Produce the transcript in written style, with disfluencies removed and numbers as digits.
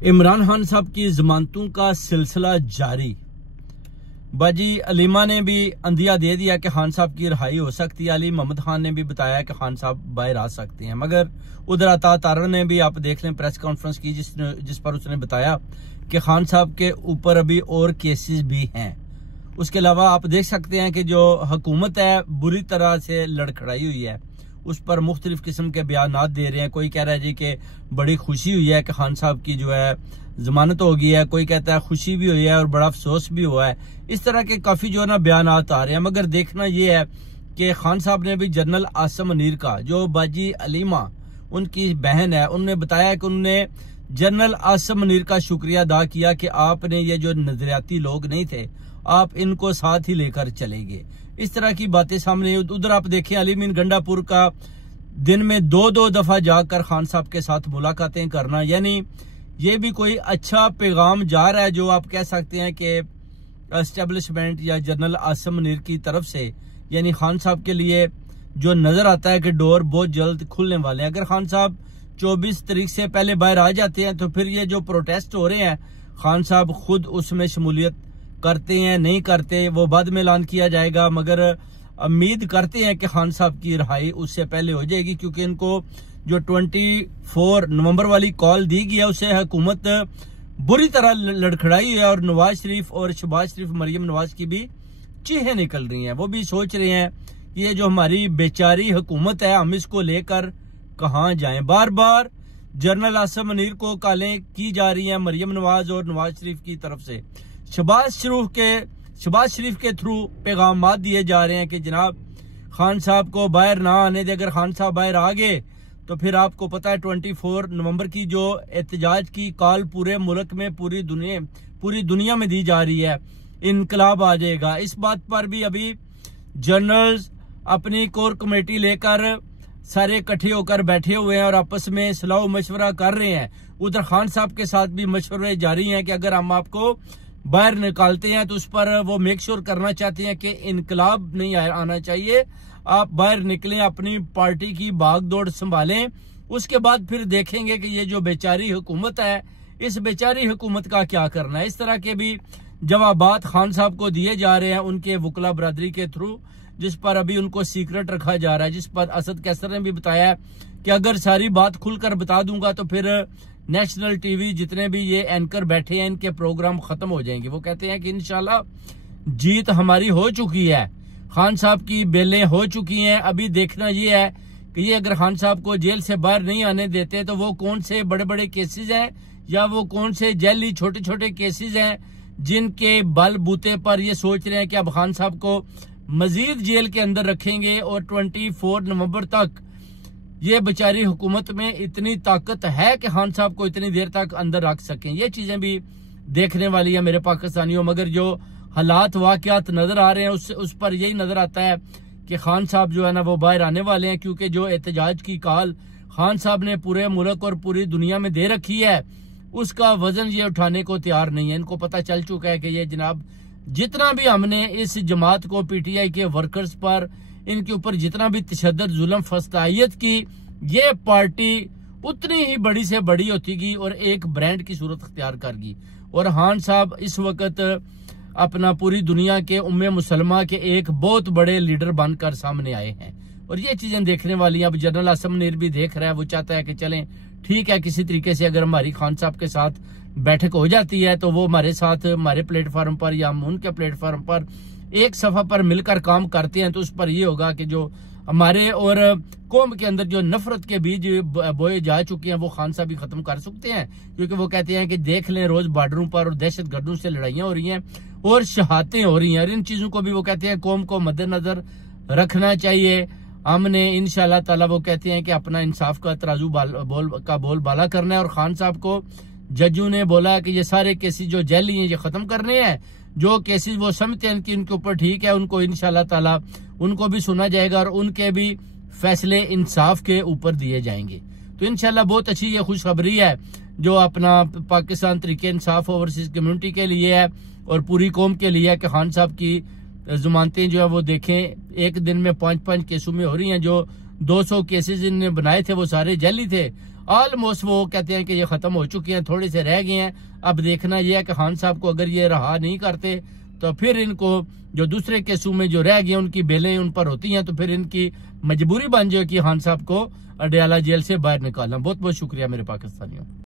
इमरान खान साहब की जमानतों का सिलसिला जारी। बाजी अलीमा ने भी अंदिया दे दिया कि खान साहब की रिहाई हो सकती है। अली मोहम्मद खान ने भी बताया कि खान साहब बाहर आ सकते हैं, मगर उधर अता तारर ने भी, आप देख लें, प्रेस कॉन्फ्रेंस की जिस पर उसने बताया कि खान साहब के ऊपर अभी और केसेस भी हैं। उसके अलावा आप देख सकते हैं कि जो हुकूमत है बुरी तरह से लड़खड़ाई हुई है, उस पर मुख्तलिफ किस्म के बयानात दे रहे हैं। कोई कह रहा है जी कि बड़ी खुशी हुई है कि खान साहब की जो है जमानत हो गई है, कोई कहता है खुशी भी हुई है और बड़ा अफसोस भी हुआ है। इस तरह के काफी जो है ना बयानात आ रहे हैं, मगर देखना यह है कि खान साहब ने भी जनरल आसिम मुनीर का, जो बाजी अलीमा उनकी बहन है, उन्होंने बताया कि उन्होंने जनरल आसिम मुनीर का शुक्रिया अदा किया कि आपने ये जो नजरियाती लोग नहीं थे, आप इनको साथ ही लेकर चले गए। इस तरह की बातें सामने। उधर आप देखें अली मीन गंडापुर का दिन में दो दफा जाकर खान साहब के साथ मुलाकातें करना, यानी ये भी कोई अच्छा पैगाम जा रहा है, जो आप कह सकते हैं कि एस्टेब्लिशमेंट या जनरल आसिम मुनीर की तरफ से, यानी खान साहब के लिए जो नजर आता है कि डोर बहुत जल्द खुलने वाले हैं। अगर खान साहब 24 तारीख से पहले बाहर आ जाते हैं तो फिर ये जो प्रोटेस्ट हो रहे हैं, खान साहब खुद उसमें शमूलियत करते हैं नहीं करते वो बाद में ऐलान किया जाएगा, मगर उम्मीद करते हैं कि खान साहब की रिहाई उससे पहले हो जाएगी, क्योंकि इनको जो 24 नवंबर वाली कॉल दी गई है उससे हुकूमत बुरी तरह लड़खड़ाई है और नवाज शरीफ और शहबाज शरीफ, मरियम नवाज की भी चीखें निकल रही हैं। वो भी सोच रहे हैं कि ये जो हमारी बेचारी हुकूमत है, हम इसको लेकर कहाँ जाएं। बार बार जनरल आसिम मुनीर को कॉलें की जा रही हैं मरियम नवाज और नवाज शरीफ की तरफ से। शहबाज शरीफ के थ्रू पैगाम दिए जा रहे हैं कि जनाब खान साहब को बाहर ना आने दे। अगर खान साहब बाहर आ गए तो फिर आपको पता है 24 नवंबर की जो एहतजाज की कॉल पूरे मुल्क में, पूरी दुनिया में दी जा रही है, इनकलाब आ जाएगा। इस बात पर भी अभी जनरल्स अपनी कोर कमेटी लेकर सारे इकट्ठे होकर बैठे हुए हैं और आपस में सलाह मशवरा कर रहे हैं। उधर खान साहब के साथ भी मशवरे जारी हैं कि अगर हम आपको बाहर निकालते हैं तो उस पर वो मेक श्योर करना चाहते हैं कि इनकलाब नहीं आना चाहिए, आप बाहर निकलें, अपनी पार्टी की भागदौड़ संभालें, उसके बाद फिर देखेंगे कि ये जो बेचारी हुकूमत है, इस बेचारी हुकूमत का क्या करना है। इस तरह के भी जवाबात खान साहब को दिए जा रहे हैं उनके वकला बरादरी के थ्रू, जिस पर अभी उनको सीक्रेट रखा जा रहा है, जिस पर असद कैसर ने भी बताया कि अगर सारी बात खुलकर बता दूंगा तो फिर नेशनल टीवी जितने भी ये एंकर बैठे हैं इनके प्रोग्राम खत्म हो जाएंगे। वो कहते हैं कि इंशाल्लाह जीत हमारी हो चुकी है, खान साहब की बेलें हो चुकी हैं। अभी देखना ये है कि ये अगर खान साहब को जेल से बाहर नहीं आने देते तो वो कौन से बड़े बड़े केसेस हैं या वो कौन से जैली छोटे छोटे केसेस हैं जिनके बल बूते पर ये सोच रहे हैं कि अब खान साहब को मजीद जेल के अंदर रखेंगे और 24 नवंबर तक ये बेचारी हुकूमत में इतनी ताकत है कि खान साहब को इतनी देर तक अंदर रख सकें। ये चीजें भी देखने वाली है मेरे पाकिस्तानियों, मगर जो हालात वाकयात नजर आ रहे हैं उस पर यही नजर आता है कि खान साहब जो है ना वो बाहर आने वाले हैं, क्योंकि जो एहतजाज की कॉल खान साहब ने पूरे मुल्क और पूरी दुनिया में दे रखी है उसका वजन ये उठाने को तैयार नहीं है। इनको पता चल चुका है कि ये जनाब जितना भी हमने इस जमात को, पीटीआई के वर्कर्स पर, इनके ऊपर जितना भी तशद्दुद जुल्म फस्तायत की, ये पार्टी उतनी ही बड़ी से बड़ी होतीगी और एक ब्रांड की सूरत अख्तियार करगी। और खान साहब इस वक्त अपना पूरी दुनिया के उम्मे मुसलमा के एक बहुत बड़े लीडर बनकर सामने आए हैं और ये चीजें देखने वाली हैं। अब जनरल आसिम मुनीर भी देख रहा है, वो चाहता है कि चलें ठीक है, किसी तरीके से अगर हमारी खान साहब के साथ बैठक हो जाती है तो वो हमारे साथ हमारे प्लेटफॉर्म पर या हम उनके प्लेटफॉर्म पर एक सफा पर मिलकर काम करते हैं, तो उस पर ये होगा कि जो हमारे और कौम के अंदर जो नफरत के बीज बोए जा चुके हैं वो खान साहब भी खत्म कर सकते हैं। क्योंकि वो कहते हैं कि देख लें रोज बॉर्डरों पर और दहशत गर्दों से लड़ाइयां हो रही हैं और शहादतें हो रही हैं, और इन चीजों को भी वो कहते हैं कौम को मद्देनजर रखना चाहिए। हमने इंशाल्लाह ताला, वो कहते हैं कि अपना इंसाफ का तराजू बोल बाला करना है। और खान साहब को जजों ने बोला कि ये सारे केसेस जो जैली हैं ये खत्म करने हैं, जो केसेस वो समझते हैं कि उनके ऊपर ठीक है, उनको इंशाल्लाह ताला उनको भी सुना जाएगा और उनके भी फैसले इंसाफ के ऊपर दिए जाएंगे। तो इंशाल्लाह बहुत अच्छी ये खुशखबरी है जो अपना पाकिस्तान तरीके इंसाफ ओवरसीज कम्युनिटी के लिए है और पूरी कौम के लिए है कि खान साहब की जमानतें जो है वो देखें एक दिन में 5-5 केसों में हो रही हैं। जो 200 केसेस इन्होंने बनाए थे वो सारे जैली थे, ऑलमोस्ट वो कहते हैं कि ये खत्म हो चुके हैं, थोड़े से रह गए हैं। अब देखना यह है कि खान साहब को अगर ये रहा नहीं करते तो फिर इनको जो दूसरे केसों में जो रह गए उनकी बेलें उन पर होती हैं, तो फिर इनकी मजबूरी बन जाए कि खान साहब को अडयाला जेल से बाहर निकालना। बहुत बहुत शुक्रिया मेरे पाकिस्तानियों।